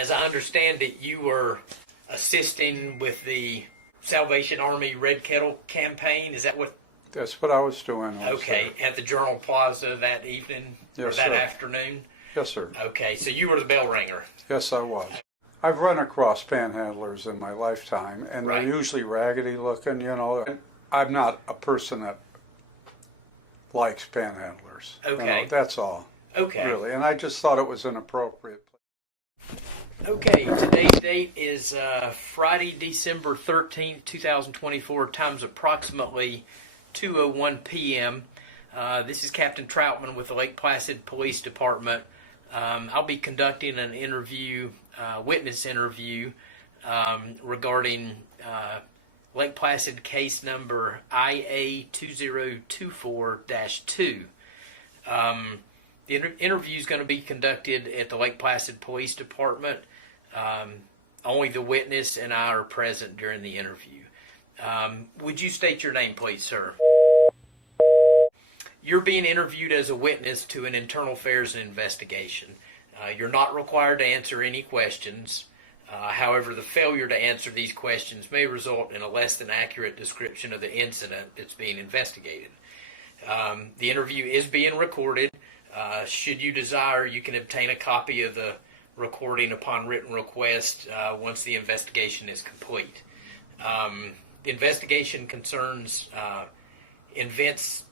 As I understand it, you were assisting with the Salvation Army Red Kettle campaign. Is that what? That's what I was doing. Okay, at the Journal Plaza that evening or that afternoon? Yes, sir. Okay, so you were the bell ringer. Yes, I was. I've run across panhandlers in my lifetime, and Right. they're usually raggedy looking, I'm not a person that likes panhandlers. Okay. That's all. Okay. Really, and I just thought it was inappropriate. Okay, today's date is Friday, December 13th, 2024. Time's approximately 2:01 p.m. This is Captain Troutman with the Lake Placid Police Department. I'll be conducting an interview, witness interview, regarding Lake Placid case number IA2024-2. The interview is going to be conducted at the Lake Placid Police Department. Only the witness and I are present during the interview. Would you state your name, please, sir? You're being interviewed as a witness to an internal affairs investigation. You're not required to answer any questions. However, the failure to answer these questions may result in a less than accurate description of the incident that's being investigated. The interview is being recorded. Should you desire, you can obtain a copy of the recording upon written request once the investigation is complete. The investigation concerns events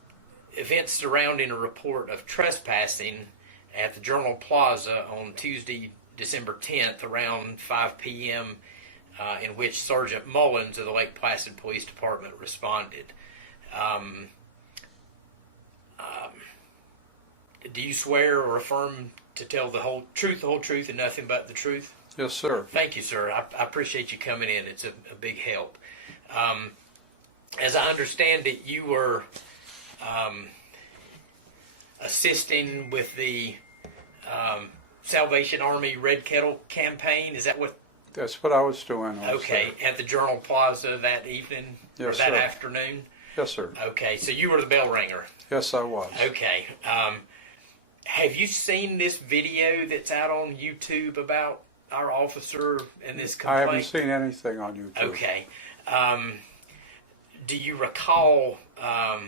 surrounding a report of trespassing at the Journal Plaza on Tuesday, December 10th, around 5 p.m., in which Sergeant Mullins of the Lake Placid Police Department responded. Do you swear or affirm to tell the whole truth, and nothing but the truth? Yes, sir. Thank you, sir. I appreciate you coming in. It's a big help. As I understand it, you were assisting with the Salvation Army Red Kettle campaign. Is that what? That's what I was doing. Okay, at the Journal Plaza that evening or that afternoon? Yes, sir. Okay, so you were the bell ringer. Yes, I was. Okay. Have you seen this video that's out on YouTube about our officer and this complaint? I haven't seen anything on YouTube. Okay. Do you recall a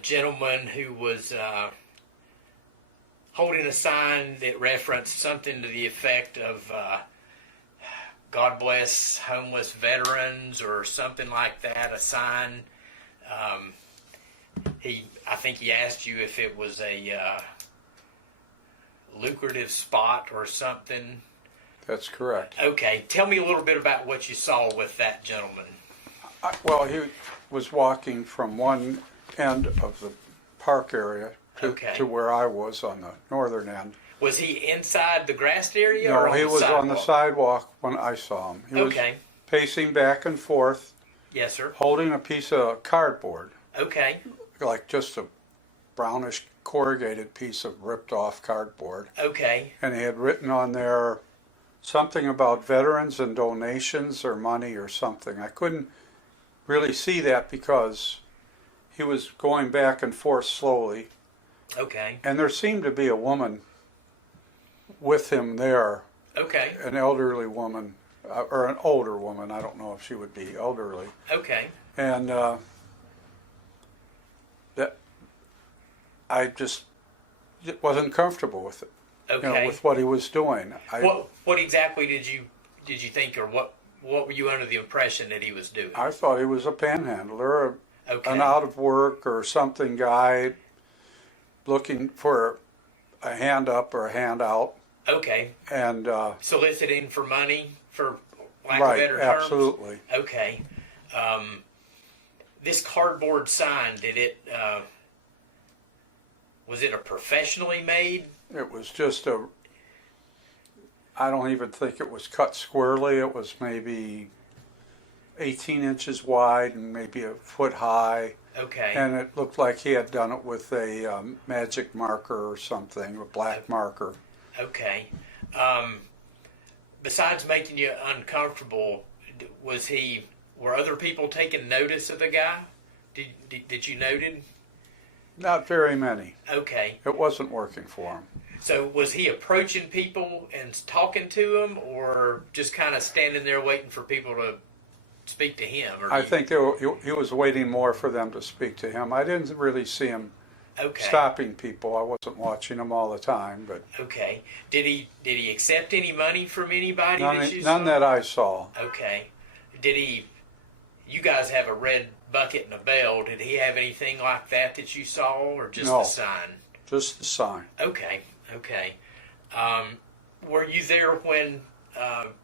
gentleman who was holding a sign that referenced something to the effect of God bless homeless veterans or something like that, a sign? I think he asked you if it was a lucrative spot or something. That's correct. Okay. Tell me a little bit about what you saw with that gentleman. Well, he was walking from one end of the park area to where I was on the northern end. Was he inside the grassed area? No, or on he the was sidewalk? on the sidewalk when I saw him. He was pacing back and forth. Yes, sir. Holding a piece of cardboard. Okay. Like just a brownish corrugated piece of ripped off cardboard. Okay. And he had written on there something about veterans and donations or money or something. I couldn't really see that because he was going back and forth slowly. Okay. And there seemed to be a woman with him there. Okay. An elderly woman, or an older woman. I don't know if she would be elderly. Okay. And that I just wasn't comfortable with it. Okay. With what he was doing. What exactly did you think, or what were you under the impression that he was doing? I thought he was a panhandler, Okay. an out of work or something guy looking for a hand up or a hand out. Okay. And soliciting for money, for lack of better terms? Right, absolutely. Okay. This cardboard sign, was it a professionally made? It was just I don't even think it was cut squarely. It was maybe 18 inches wide and maybe a foot high. Okay. And it looked like he had done it with a magic marker or something, a black marker. Okay. Besides making you uncomfortable, were other people taking notice of the guy? Did you noted? Not very many. Okay. It wasn't working for him. So was he approaching people and talking to them, or just kind of standing there waiting for people to speak to him? Or I think he was waiting more for them to speak to him. I didn't really see him okay. stopping people. I wasn't watching him all the time, but Okay. Did he accept any money from anybody that you none saw? that I saw. Okay. Did he? You guys have a red bucket and a bell. Did he have anything like that you saw, or just No. the sign? Just the sign. Okay. Okay. Were you there when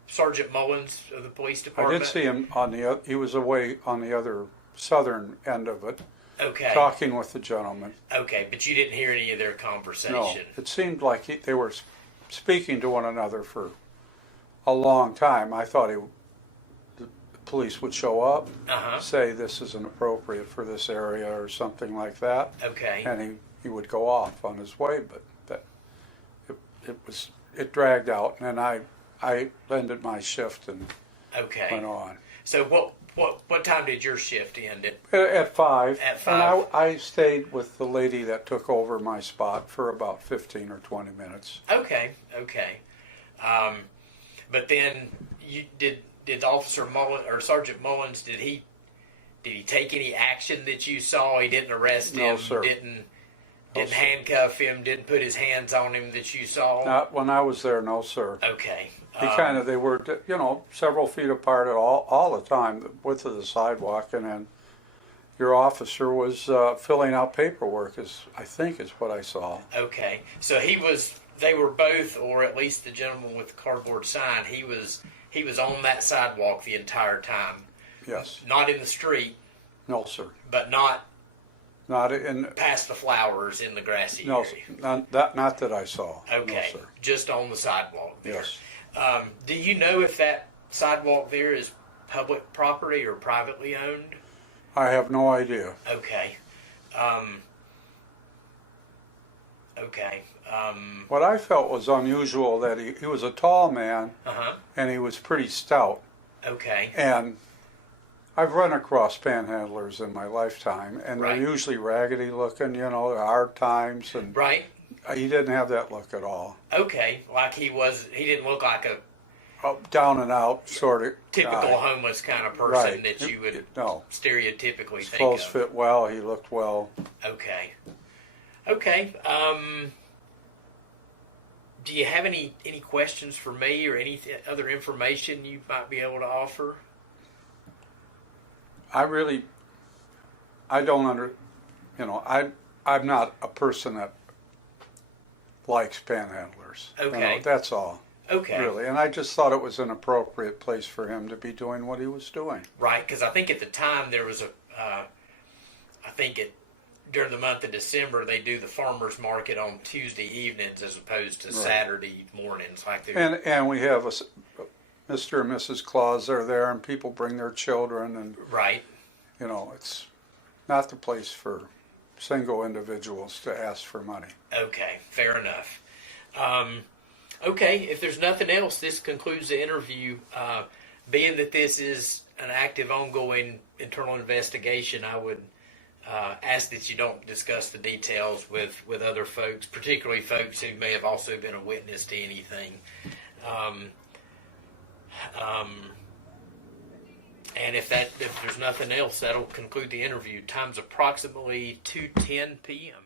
Sergeant Mullins of the police I department? did see him he was away on the other southern end of it, Okay. talking with the gentleman. Okay, but you didn't hear any of their No, conversation. it seemed like they were speaking to one another for a long time. I thought the police would show up, Uh-huh. say this isn't appropriate for this area or something like that, Okay. and he would go off on his way. But it dragged out, and then I ended my shift and Okay. went on. So what time did your shift end? At 5. At And 5. I stayed with the lady that took over my spot for about 15 or 20 minutes. Okay. Okay. But then did Officer Mullins or Sergeant Mullins, did he take any action that you saw? He didn't arrest him. No, sir. Didn't No, sir. handcuff him. Didn't put his hands on him that you saw. Not when I was there, no, sir. Okay. They were, several feet apart at all the time, the width of the sidewalk, and then your officer was filling out paperwork, I think is what I saw. Okay. So they were both, or at least the gentleman with the cardboard sign, he was on that sidewalk the entire time. Yes. Not in the street, No, sir. but not Not in. past the flowers in the grassy No, area. not that I saw. Okay. No, sir. Just on the sidewalk there. Yes. Do you know if that sidewalk there is public property or privately owned? I have no idea. Okay. Okay. What I felt was unusual that he was a tall man Uh-huh. and he was pretty stout. Okay. And I've run across panhandlers in my lifetime, and Right. they're usually raggedy looking, hard times, and Right. he didn't have that look at all. Okay. Like he didn't look like a Down and out sort of typical guy. homeless kind of person Right. that you would No. stereotypically His think clothes of. fit well. He looked well. Okay. Okay. Do you have any questions for me or any other information you might be able to offer? I don't I'm not a person that likes panhandlers. Okay. That's all. Okay. Really. And I just thought it was an appropriate place for him to be doing what he was doing. Right, because I think at the time there was during the month of December they do the farmers market on Tuesday evenings as opposed to Right. Saturday mornings like they. And we have Mr. and Mrs. Claus are there, and people bring their children, and Right. it's not the place for single individuals to ask for money. Okay, fair enough. Okay, if there's nothing else, this concludes the interview. Being that this is an active, ongoing internal investigation, I would ask that you don't discuss the details with other folks, particularly folks who may have also been a witness to anything. And if there's nothing else, that'll conclude the interview. Time's approximately 2:10 p.m.